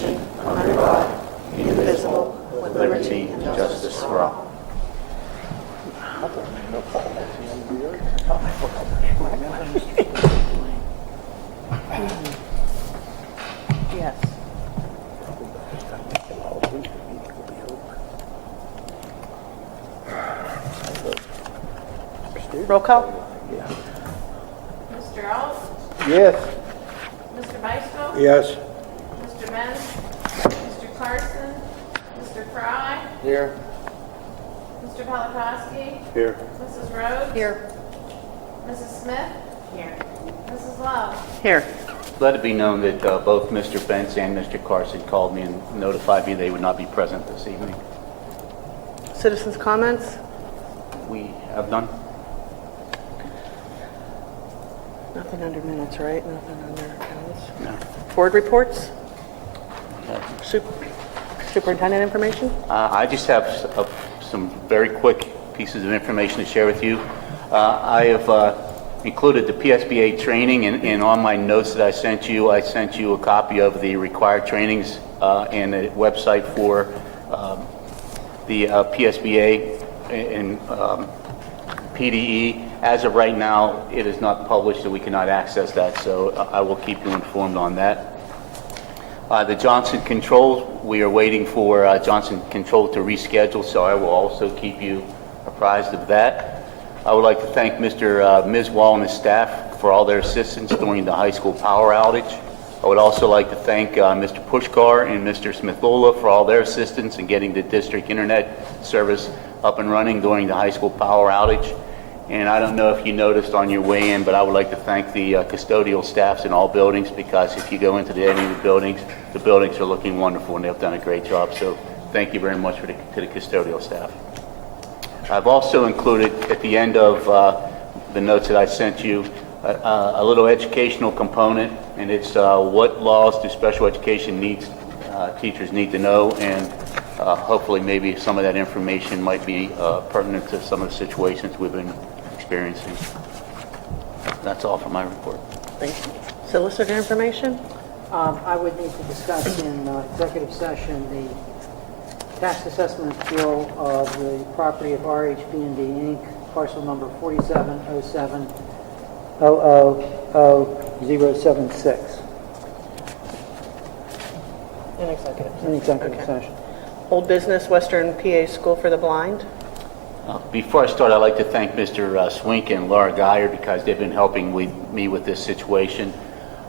nation, under God, indivisible, with liberty and justice for all. Yes. Roll call. Mr. Alt? Yes. Mr. Beistel? Yes. Mr. Benz? Mr. Carson? Mr. Fry? Here. Mr. Polakowski? Here. Mrs. Rhodes? Here. Mrs. Smith? Here. Mrs. Love? Here. Let it be known that both Mr. Bentz and Mr. Carson called me and notified me they would not be present this evening. Citizens' comments? We have none. Nothing under minutes, right? Nothing under minutes. No. Board reports? No. Superintendent information? I just have some very quick pieces of information to share with you. I have included the PSBA training, and on my notes that I sent you a copy of the required trainings and a website for the PSBA and PDE. As of right now, it is not published, so we cannot access that, so I will keep you informed on that. The Johnson Controls, we are waiting for Johnson Control to reschedule, so I will also keep you apprised of that. I would like to thank Ms. Wall and his staff for all their assistance during the high school power outage. I would also like to thank Mr. Pushkar and Mr. Smithola for all their assistance in getting the district internet service up and running during the high school power outage. And I don't know if you noticed on your way in, but I would like to thank the custodial staffs in all buildings, because if you go into any of the buildings are looking wonderful and they've done a great job. So thank you very much to the custodial staff. I've also included at the end of the notes that I sent you a little educational component, and it's what laws do special education teachers need to know, and hopefully maybe some of that information might be pertinent to some of the situations we've been experiencing. That's all for my report. Thank you. Solicitor information? I would need to discuss in executive session the tax assessment appeal of the property of RHB&D Inc., parcel number 4707-000-076. In executive. In executive Okay. session. Old business, Western PA School for the Blind. Before I start, I'd like to thank Mr. Swink and Laura Geyer, because they've been helping me with this situation.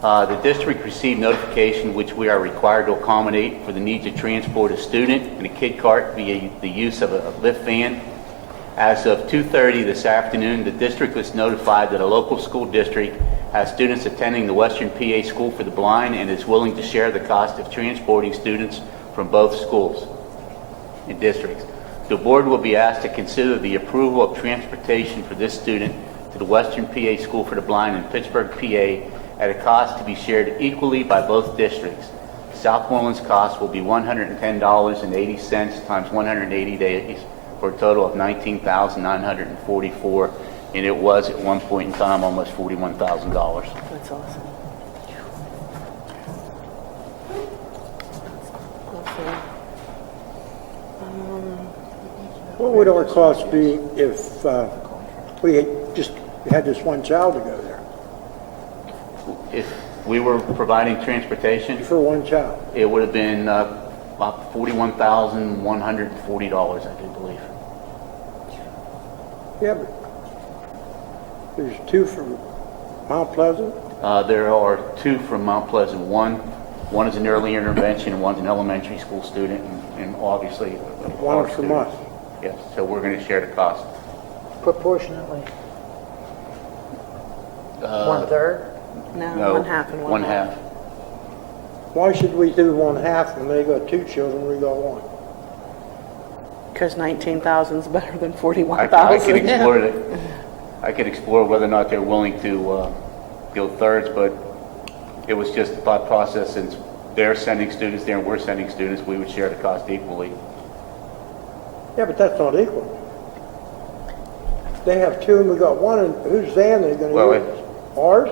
The district received notification, which we are required to accommodate, for the need to transport a student in a kid cart via the use of a lift van. As of 2:30 this afternoon, the district was notified that a local school district has students attending the Western PA School for the Blind and is willing to share the cost of transporting students from both schools and districts. The board will be asked to consider the approval of transportation for this student to the Western PA School for the Blind in Pittsburgh, PA, at a cost to be shared equally by both districts. Southmoreland's cost will be $110.80 times 180 days, for a total of $19,944, and it was at one point in time almost $41,000. That's awesome. What would our cost be if we had just had this one child to go there? If we were providing transportation, For one child? it would have been about $41,140, I do believe. Yeah, but there's two from Mount Pleasant? There are two from Mount Pleasant. One is an early intervention, and one's an elementary school student, and obviously One our from students. us. Yes, so we're going to share the cost. Proportionately. One-third? No, No, one half and one half. Why should we do one half when they got two children, we got one? Because 19,000 is better than I 41,000. could explore it. I could explore whether or not they're willing to go thirds, but it was just a thought process, since they're sending students there and we're sending students, we would share the cost equally. Yeah, but that's not equal. They have two and we got one, and whose van are they going to Well, use? Ours?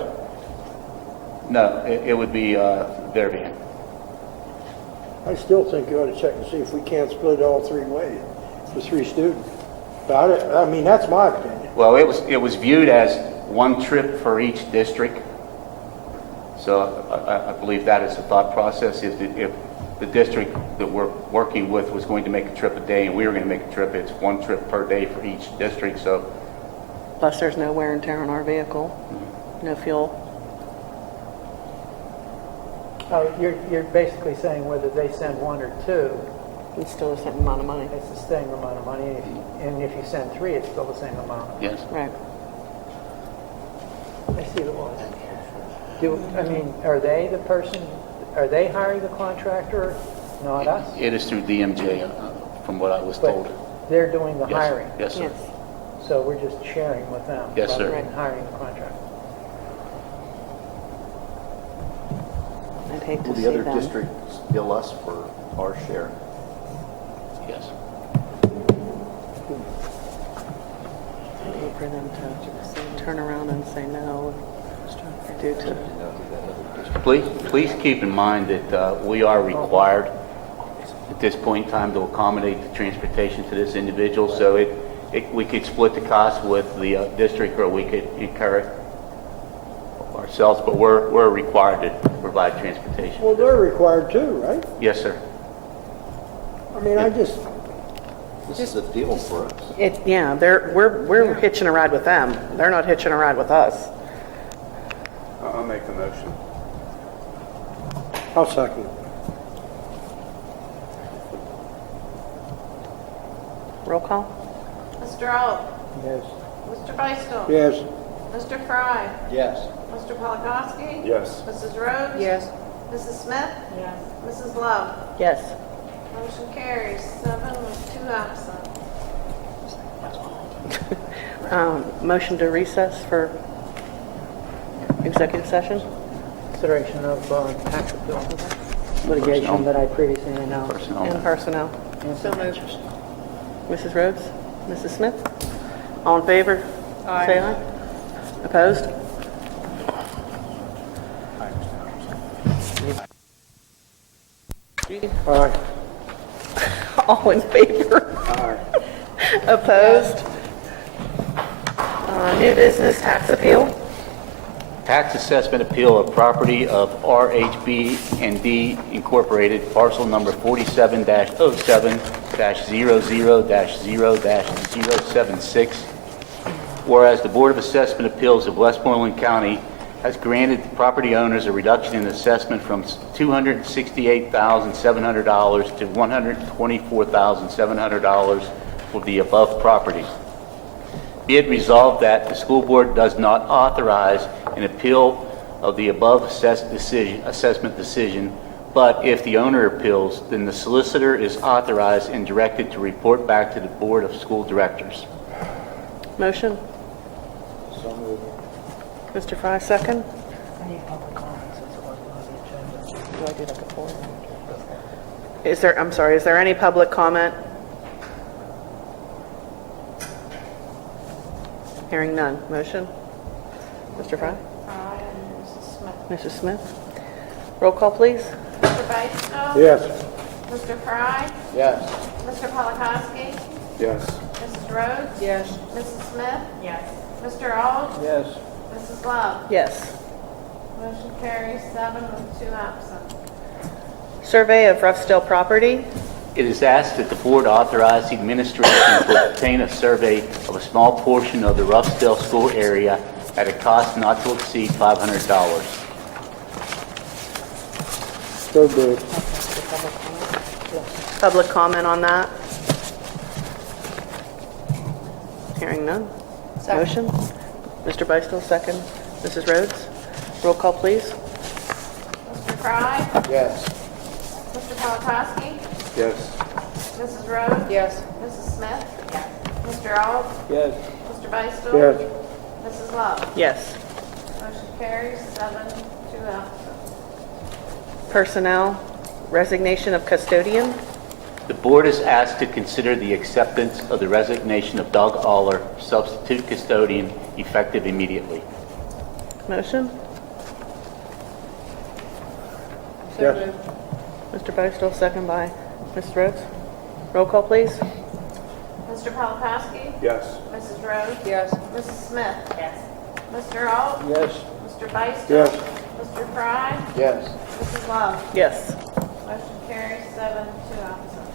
No, it would be their van. I still think you ought to check and see if we can't split it all 3 ways for 3 students. But I mean, that's my opinion. Well, it was viewed as 1 trip for each district. So I believe that is the thought process. If the district that we're working with was going to make a trip a day and we were going to make a trip, it's 1 trip per day for each district. So Plus, there's no wear and tear on our vehicle, no fuel. Oh, you're basically saying whether they send 1 or 2, It's still the same amount of money. it's the same amount of money, and if you send 3, it's still the same amount. yes. Right. I see the law. Are they the person, are they hiring the contractor, not us? It is through DMJ, from what I was But told. they're doing the Yes. hiring, Yes, sir. Yes. so we're just sharing with them. Yes, sir. Rather than hiring the contractor. I'd hate to Will see the other them. districts bill us for our share? Yes. I'd hate for them to turn around and say no due to, Please keep in mind that we are required at this point in time to accommodate the transportation to this individual. So we could split the cost with the district, or we could incur it ourselves, but we're required to provide transportation. Well, they're required too, right? Yes, sir. I mean, This is a deal for us. we're hitching a ride with them. They're not hitching a ride with us. I'll make the motion. I'll second it. Roll call? Mr. Alt? Yes. Mr. Beistel? Yes. Mr. Fry? Yes. Mr. Polakowski? Yes. Mrs. Rhodes? Yes. Mrs. Smith? Yes. Mrs. Love? Yes. Motion carries 7 with 2 absent. Motion to recess for executive session? Consideration of tax appeal litigation that I previously announced. Personnel. And personnel. So moved. Mrs. Rhodes? Mrs. Smith? All in favor? Say aye. Opposed? All right. All in favor? Opposed? New business tax appeal? Tax assessment appeal of property of RHB and D Incorporated, parcel number 47-07-00-0-076. Whereas the Board of Assessment Appeals of Westmoreland County has granted the property owners a reduction in assessment from $268,700 to $124,700 for the above property. Be it resolved that the school board does not authorize an appeal of the above assessment decision, but if the owner appeals, then the solicitor is authorized and directed to report back to the Board of School Directors. Motion? So moved. Mr. Fry, second? Any public comments since it wasn't on the agenda? Do I do that before? Is there any public comment? Hearing none. Motion? Mr. Fry? Fry and Mrs. Smith. Mrs. Smith? Roll call, please. Mr. Beistel? Yes. Mr. Fry? Yes. Mr. Polakowski? Yes. Mrs. Rhodes? Yes. Mrs. Smith? Yes. Mr. Alt? Yes. Mrs. Love? Yes. Motion carries 7 with 2 absent. Survey of Roughdale property. It is asked that the board authorize the administration to obtain a survey of a small portion of the Roughdale school area at a cost not to exceed $500. So moved. Public comment on that? Hearing none. Motion? Mr. Beistel, second. Mrs. Rhodes? Roll call, please. Mr. Fry? Yes. Mr. Polakowski? Yes. Mrs. Rhodes? Yes. Mrs. Smith? Yes. Mr. Alt? Yes. Mr. Beistel? Yes. Mrs. Love? Yes. Motion carries 7, 2 absent. Personnel, resignation of custodian. The board is asked to consider the acceptance of the resignation of Doug Aller, substitute custodian, effective immediately. Motion? Yes. Mr. Beistel, second by Mrs. Rhodes. Roll call, please. Mr. Polakowski? Yes. Mrs. Rhodes? Yes. Mrs. Smith? Yes. Mr. Alt? Yes. Mr. Beistel? Yes. Mr. Fry? Yes. Mrs. Love? Yes. Motion carries 7, 2 absent.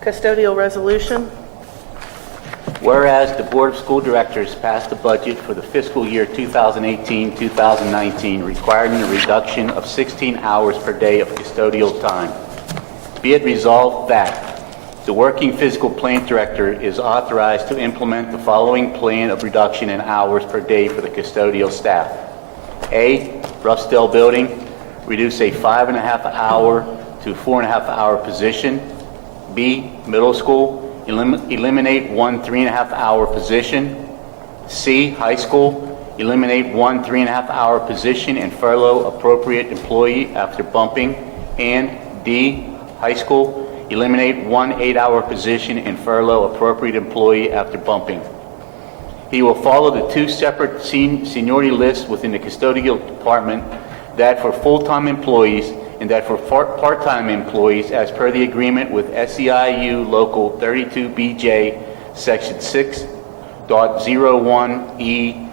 Custodial Resolution. Whereas the Board of School Directors passed the budget for the fiscal year 2018-2019 requiring a reduction of 16 hours per day of custodial time. Be it resolved that the Working Physical Plant Director is authorized to implement the following plan of reduction in hours per day for the custodial staff. A, Roughdale Building, reduce a 5.5 hour to 4.5 hour position. B, Middle School, eliminate one 3.5 hour position. C, High School, eliminate one 3.5 hour position and furlough appropriate employee after bumping. And D, High School, eliminate one 8-hour position and furlough appropriate employee after bumping. He will follow the two separate seniority lists within the custodial department, that for full-time employees and that for part-time employees as per the agreement with SEIU Local 32BJ, Section 6.01E,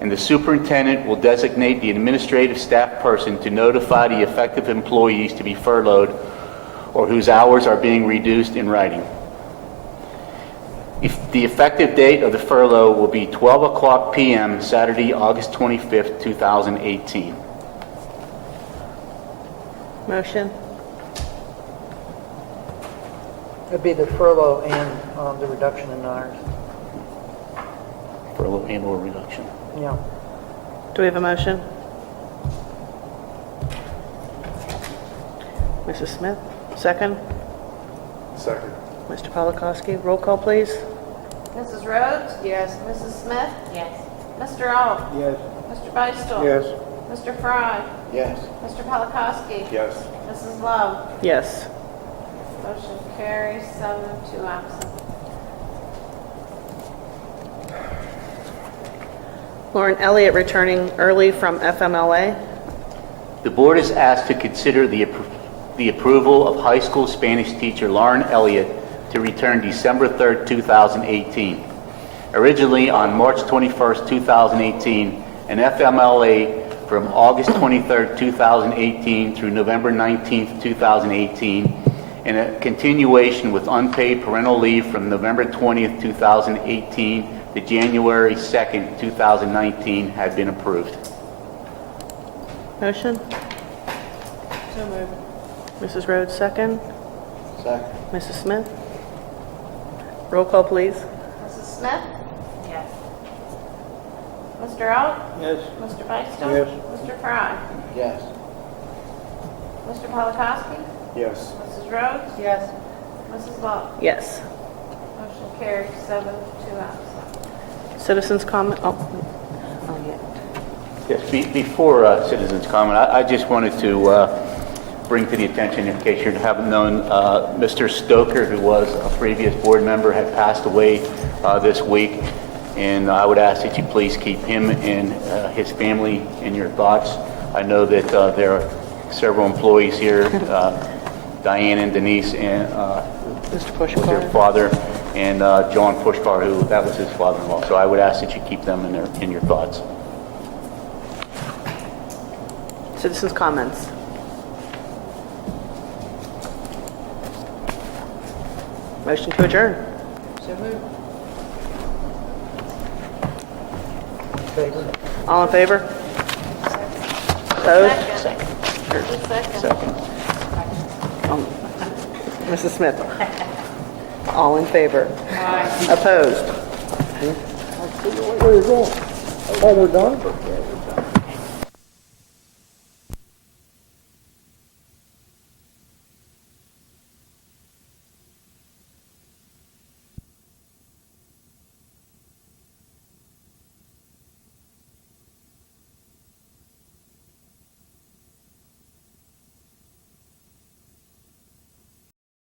and the superintendent will designate the administrative staff person to notify the affected employees to be furloughed or whose hours are being reduced in writing. If the effective date of the furlough will be 12 p.m. Saturday, August 25th, 2018. Motion. It'd be the furlough and the reduction in hours. Furlough and/or reduction. Yeah. Do we have a motion? Mrs. Smith, second. Second. Mr. Polakowski, roll call, please. Mrs. Rhodes? Yes. Mrs. Smith? Yes. Mr. Alt? Yes. Mr. Beistel? Yes. Mr. Fry? Yes. Mr. Polakowski? Yes. Mrs. Love? Yes. Motion carries 7, 2 absent. Lauren Elliott returning early from FMLA. The board is asked to consider the approval of high school Spanish teacher Lauren Elliott to return December 3rd, 2018. Originally on March 21st, 2018, an FMLA from August 23rd, 2018 through November 19th, 2018, and a continuation with unpaid parental leave from November 20th, 2018 to January 2nd, 2019 had been approved. Motion. So moved. Mrs. Rhodes, second. Second. Mrs. Smith. Roll call, please. Mrs. Smith? Yes. Mr. Alt? Yes. Mr. Beistel? Yes. Mr. Fry? Yes. Mr. Polakowski? Yes. Mrs. Rhodes? Yes. Mrs. Love? Yes. Motion carries 7, 2 absent. Citizens comment. Oh, yeah. Yes, before citizens' comment, I just wanted to bring to the attention, in case you haven't known, Mr. Stoker, who was a previous board member, had passed away this week, and I would ask that you please keep him and his family in your thoughts. I know that there are several employees here, Diane and Denise, and Mr. their Pushkar. father, and John Pushkar, who that was his father-in-law. So I would ask that you keep them in your thoughts. Citizens' comments. Motion to adjourn. So moved. Favor? All in favor? Opposed? Second. Who's second? Second. Mrs. Smith. All in favor? Aye. Opposed? Where you going? Oh, we're done?